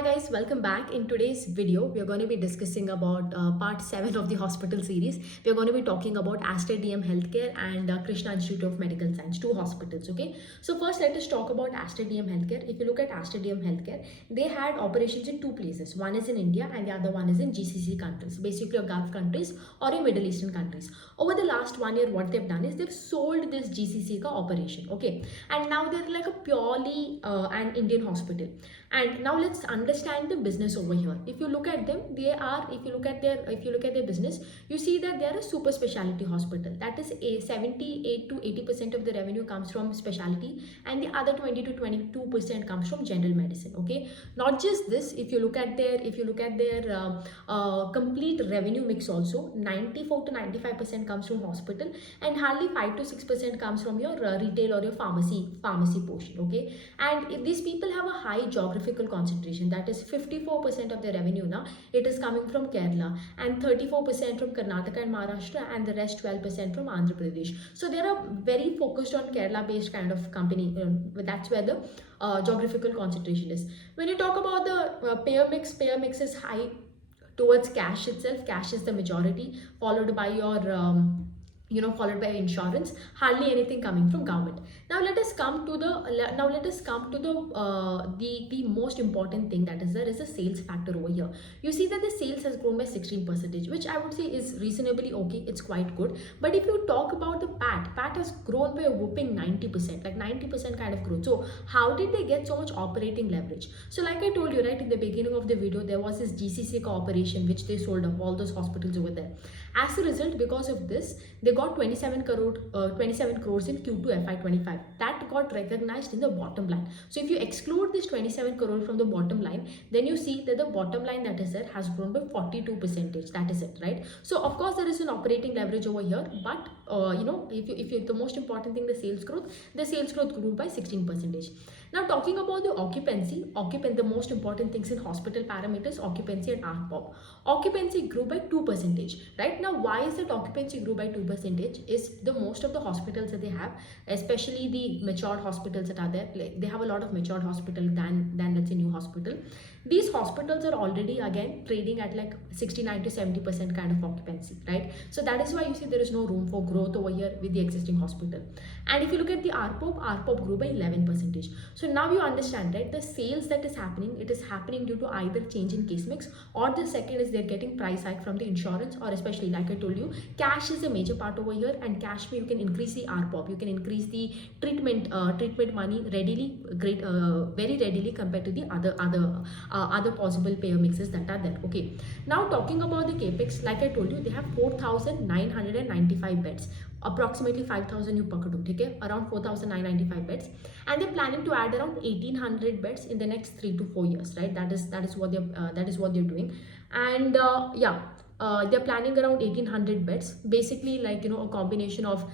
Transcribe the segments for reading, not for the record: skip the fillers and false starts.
Hi guys, welcome back. In today's video, we are going to be discussing about part 7 of the hospital series. We are going to be talking about Aster DM Healthcare and Krishna Institute of Medical Science, two hospitals, okay? So first let us talk about Aster DM Healthcare. If you look at Aster DM Healthcare, they had operations in two places. One is in India and the other one is in GCC countries, basically your Gulf countries or your Middle Eastern countries. Over the last 1 year, what they've done is they've sold this GCC operation, okay? And now they're like a purely an Indian hospital. And now let's understand the business over here. If you look at them, they are, if you look at their business, you see that they are a super specialty hospital. That is a 78 to 80% of the revenue comes from specialty, and the other 20 to 22% comes from general medicine. Okay, not just this. If you look at their complete revenue mix, also 94 to 95% comes from hospital, and hardly 5 to 6% comes from your retail or your pharmacy portion. Okay, and if these people have a high geographical concentration, that is 54% of the revenue now, it is coming from Kerala, and 34% from Karnataka and Maharashtra, and the rest 12% from Andhra Pradesh. So they are very focused on Kerala based kind of company. That's where the geographical concentration is. When you talk about the payer mix is high towards cash itself. Cash is the majority, followed by your followed by insurance. Hardly anything coming from government. Now let us come to the most important thing, that is there is a sales factor over here. You see that the sales has grown by 16%, which I would say is reasonably okay. It's quite good. But if you talk about the PAT has grown by a whooping 90%, like 90% kind of growth. So how did they get so much operating leverage? So like I told you right in the beginning of the video, there was this GCC cooperation which they sold up all those hospitals over there. As a result, because of this, they got 27 crores in Q2FY25. That got recognized in the bottom line. So if you exclude this 27 crore from the bottom line, then you see that the bottom line that is there has grown by 42%. That is it, right? So of course there is an operating leverage over here, but if you the most important thing, the sales growth grew by 16%. Now talking about the occupancy, the most important things in hospital parameters, occupancy and ARPOB. Occupancy grew by 2%, right? Now why is that occupancy grew by 2%? Is the most of the hospitals that they have, especially the matured hospitals that are there, like they have a lot of matured hospital than let's say new hospital. These hospitals are already again trading at like 69 to 70% kind of occupancy, right? So that is why you see there is no room for growth over here with the existing hospital. And if you look at the ARPOB grew by 11%. So now you understand, right? The sales that is happening, it is happening due to either change in case mix, or the second is they're getting price hike from the insurance, or especially like I told you, cash is a major part over here. And cash, you can increase the ARPOB, you can increase the treatment money very readily compared to the other possible payer mixes that are there. Okay, now talking about the capex, like I told you, they have 4,995 beds, approximately 5,000 you pakadu, okay, around 4,995 beds, and they're planning to add around 1,800 beds in the next 3 to 4 years, right? That is what they're doing. And they're planning around 1,800 beds, basically like a combination of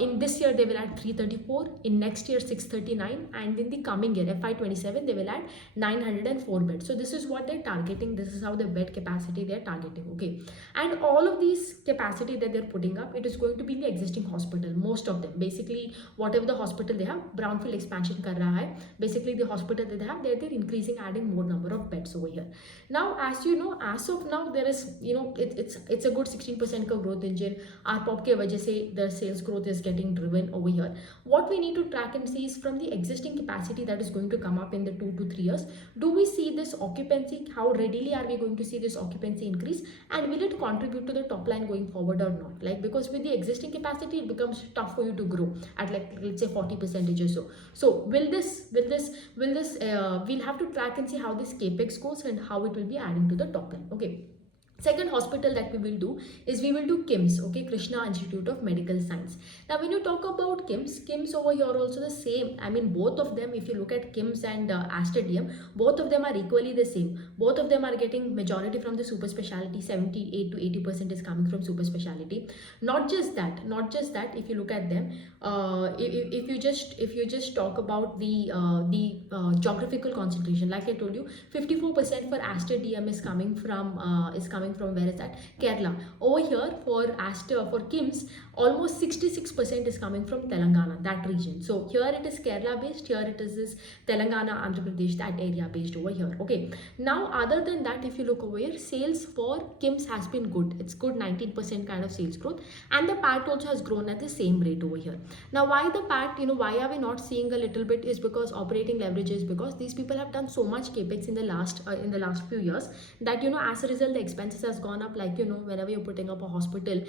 in this year they will add 334, in next year 639, and in the coming year FY27 they will add 904 beds. So this is what they're targeting. This is how the bed capacity they're targeting. Okay, and all of these capacity that they're putting up, it is going to be in the existing hospital. Most of them, basically whatever the hospital they have, brownfield expansion kar raha hai. Basically the hospital that they have, they're increasing, adding more number of beds over here. Now as you know, as of now there is it's a good 16% का growth engine. ARPOB के वजह से the sales growth is getting driven over here. What we need to track and see is from the existing capacity that is going to come up in the 2 to 3 years, do we see this occupancy? How readily are we going to see this occupancy increase, and will it contribute to the top line going forward or not? Like, because with the existing capacity it becomes tough for you to grow at like let's say 40% or so. So we'll have to track and see how this capex goes and how it will be adding to the top line. Okay, second hospital that we will do is we will do KIMS, okay, Krishna Institute of Medical Science. Now when you talk about KIMS over here also the same. I mean, both of them, if you look at KIMS and Aster DM, both of them are equally the same. Both of them are getting majority from the super specialty. 78 to 80% is coming from super specialty. Not just that, if you look at them, if you just talk about the geographical concentration, like I told you, 54% for Aster DM is coming coming from, where is that? Kerala. Over here for Aster, for KIMS, almost 66% is coming from Telangana, that region. So here it is Kerala based, here it is this Telangana, Andhra Pradesh, that area based over here. Okay. Now other than that, if you look over here, sales for KIMS has been good. It's good 19% kind of sales growth, and the PAT also has grown at the same rate over here. Now why the PAT, why are we not seeing a little bit, is because operating leverage, is because these people have done so much capex in the last few years that as a result the expenses has gone up. Like whenever you're putting up a hospital,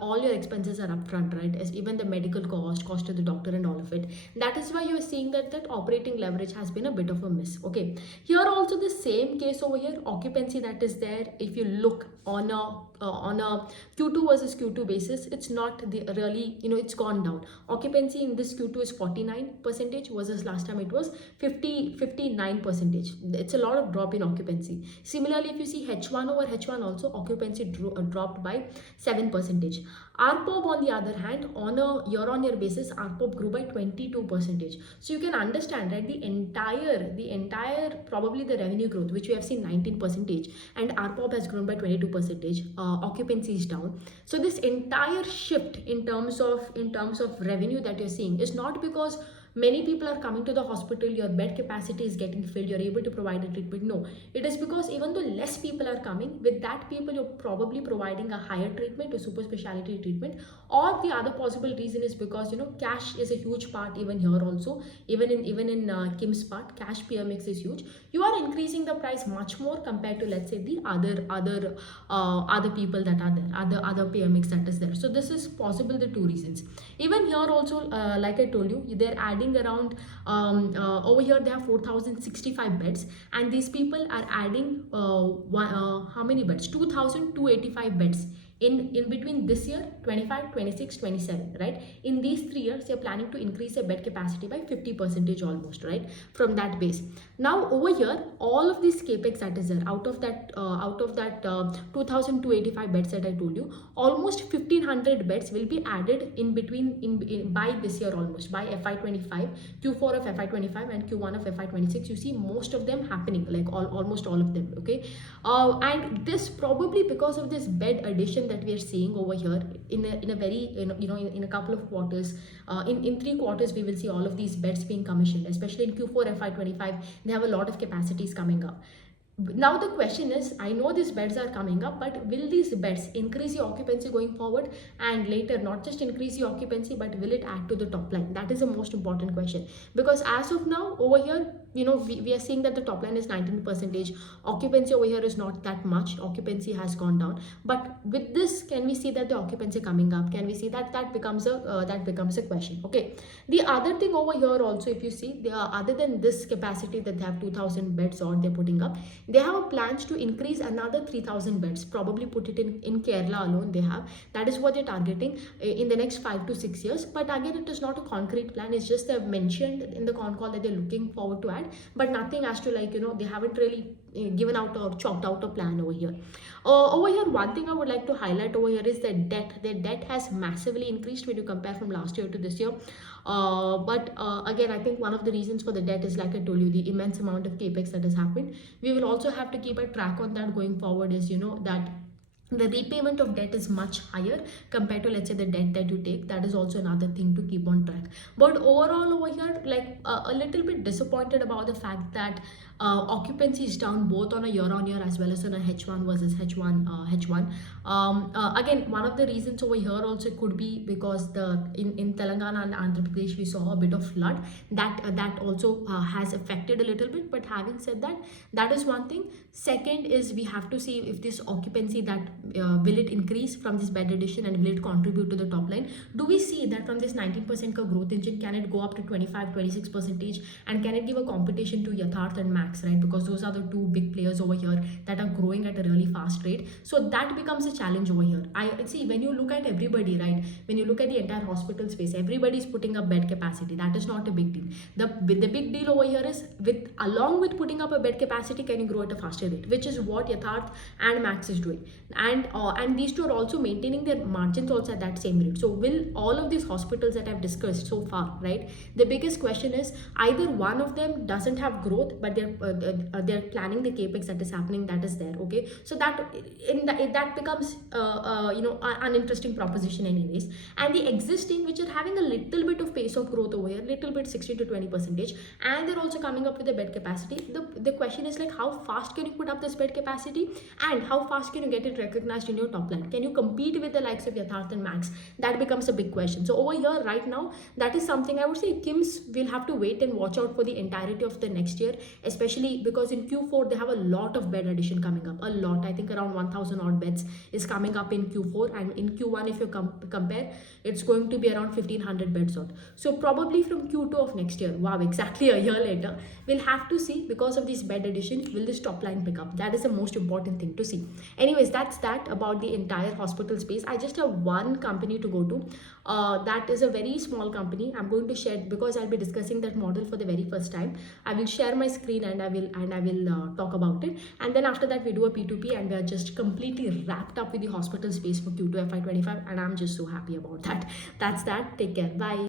all your expenses are upfront, right? As even the medical cost to the doctor and all of it. That is why you're seeing that operating leverage has been a bit of a miss. Okay, here also the same case over here, occupancy that is there. If you look on a Q2 versus Q2 basis, it's not the really, it's gone down. Occupancy in this Q2 is 49% versus last time it was 59%. It's a lot of drop in occupancy. Similarly, if you see H1 over H1 also, occupancy dropped by 7%. ARPOB on the other hand, on a year-on-year basis, ARPOB grew by 22%. So you can understand, right, the entire probably the revenue growth, which we have seen 19%, and ARPOB has grown by 22%. Occupancy is down. So this entire shift in terms of revenue that you're seeing is not because many people are coming to the hospital, your bed capacity is getting filled, you're able to provide a treatment. No, it is because even though less people are coming, with that people you're probably providing a higher treatment, a super specialty treatment. Or the other possible reason is because cash is a huge part even here also. Even in KIMS part, cash peer mix is huge. You are increasing the price much more compared to, let's say, the other people that are there, other peer mix that is there. So this is possible, the two reasons. Even here also, like I told you, they're adding around over here they have 4,065 beds, and these people are adding how many beds? 2,285 beds in between this year 25, 26, 27, right? In these 3 years they're planning to increase their bed capacity by 50% almost, right, from that base. Now over here, all of this capex that is there, out of that 2,285 beds that I told you, almost 1,500 beds will be added in between by this year, almost by FY25, Q4 of FY25 and Q1 of FY26. You see most of them happening, like almost all of them. Okay, and this probably because of this bed addition that we are seeing over here in a very in a couple of quarters, in 3 quarters we will see all of these beds being commissioned, especially in Q4 FY25. They have a lot of capacities coming up. Now the question is, I know these beds are coming up, but will these beds increase the occupancy going forward, and later not just increase the occupancy, but will it add to the top line? That is the most important question, because as of now over here, we are seeing that the top line is 19%. Occupancy over here is not that much. Occupancy has gone down, but with this, can we see that the occupancy coming up? Can we see that becomes a question? Okay, the other thing over here also, if you see, other than this capacity that they have 2,000 beds or they're putting up, they have plans to increase another 3,000 beds, probably put it in Kerala alone. They have, that is what they're targeting in the next 5 to 6 years. But again, it is not a concrete plan. It's just they've mentioned in the con call that they're looking forward to add, but nothing as to, like, they haven't really given out or chalked out a plan over here. Over here, one thing I would like to highlight over here is that their debt has massively increased when you compare from last year to this year. But again, I think one of the reasons for the debt is, like I told you, the immense amount of capex that has happened. We will also have to keep a track on that going forward, is that the repayment of debt is much higher compared to, let's say, the debt that you take. That is also another thing to keep on track. But overall over here, like, a little bit disappointed about the fact that occupancy is down both on a year-on-year as well as on a H1 versus H1. Again, one of the reasons over here also could be because in Telangana and Andhra Pradesh we saw a bit of flood that also has affected a little bit. But having said that, that is one thing. Second is, we have to see if this occupancy, that will it increase from this bed addition, and will it contribute to the top line? Do we see that from this 19% growth engine, can it go up to 25, 26%, and can it give a competition to Yatharth and Max, right? Because those are the two big players over here that are growing at a really fast rate. So that becomes a challenge over here. I see, when you look at everybody, right, when you look at the entire hospital space, everybody is putting up bed capacity. That is not a big deal. The big deal over here is, along with putting up a bed capacity, can you grow at a faster rate, which is what Yatharth and Max is doing. And these two are also maintaining their margins also at that same rate. So will all of these hospitals that I've discussed so far, right, the biggest question is, either one of them doesn't have growth, but they're they're planning the capex that is happening, that is there. Okay, so that becomes an interesting proposition anyways. And the existing, which are having a little bit of pace of growth over here, little bit, 16 to 20 percentage, and they're also coming up with a bed capacity. The question is like, how fast can you put up this bed capacity, and how fast can you get it recognized in your top line? Can you compete with the likes of Yatharth and Max? That becomes a big question. So over here right now, that is something I would say KIMS will have to wait and watch out for the entirety of the next year, especially because in Q4 they have a lot of bed addition coming up, a lot. I think around 1000 odd beds is coming up in Q4, and in Q1, if you compare, it's going to be around 1500 beds odd. So probably from Q2 of next year, wow, exactly a year later, we'll have to see, because of these bed addition, will this top line pick up? That is the most important thing to see. Anyways, that's that about the entire hospital space. I just have one company to go to. That is a very small company. I'm going to share, because I'll be discussing that model for the very first time. I will share my screen and I will talk about it. And then after that, we do a P2P, and we are just completely wrapped up with the hospital space for Q2FY25. And I'm just so happy about that. That's that. Take care. Bye.